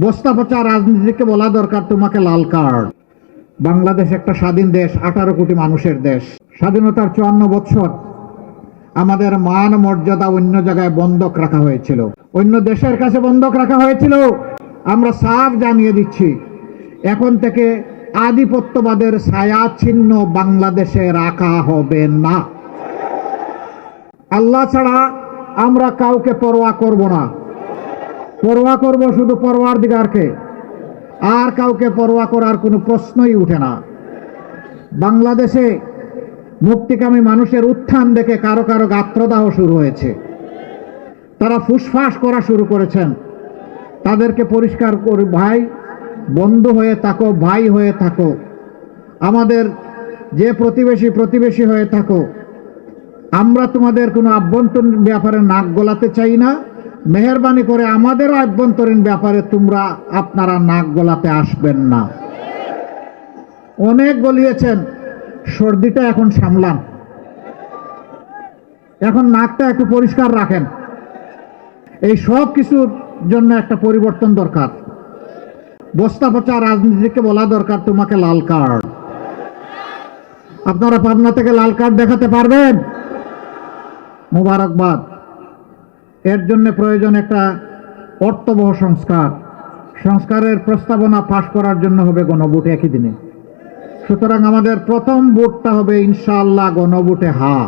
বস্তা পচা রাজনীতিকে বলা দরকার তোমাকে লাল কার্ড। বাংলাদেশ একটা স্বাধীন দেশ, 18 কোটি মানুষের দেশ। স্বাধীনতার 54 বছর আমাদের মান মর্যাদা অন্য জায়গায় বন্ধক রাখা হয়েছিল, অন্য দেশের কাছে বন্ধক রাখা হয়েছিল। আমরা সাফ জানিয়ে দিচ্ছি, এখন থেকে আধিপত্যবাদের ছায়া চিহ্ন বাংলাদেশে রাখা হবে না। আল্লাহ ছাড়া আমরা কাউকে পরোয়া করব না। পরোয়া করব শুধু পরওয়ারদিগারকে, আর কাউকে পরোয়া করার কোনো প্রশ্নই উঠে না। বাংলাদেশে মুক্তিকামী মানুষের উত্থান দেখে কারো কারো গাত্রদাহ শুরু হয়েছে, তারা ফুসফাস করা শুরু করেছেন। তাদেরকে পরিষ্কার করি, ভাই বন্ধু হয়ে থাকো, ভাই হয়ে থাকো, আমাদের যে প্রতিবেশী হয়ে থাকো। আমরা তোমাদের কোনো আভ্যন্তরীণ ব্যাপারে নাক গলাতে চাই না। মেহেরবানি করে আমাদেরও আভ্যন্তরীণ ব্যাপারে আপনারা নাক গলাতে আসবেন না। অনেক গলিয়েছেন, সর্দিটা এখন সামলান, এখন নাকটা একটু পরিষ্কার রাখেন। এই সব কিছুর জন্য একটা পরিবর্তন দরকার। বস্তা পচা রাজনীতিকে বলা দরকার তোমাকে লাল কার্ড। আপনারা পাবনা থেকে লাল কার্ড দেখাতে পারবেন? মোবারকবাদ। এর জন্য প্রয়োজন একটা অর্থবহ সংস্কারের প্রস্তাবনা পাশ করার জন্য হবে গণভোট একই দিনে। সুতরাং আমাদের প্রথম ভোটটা হবে ইনশাআল্লাহ গণভোটে হ্যাঁ।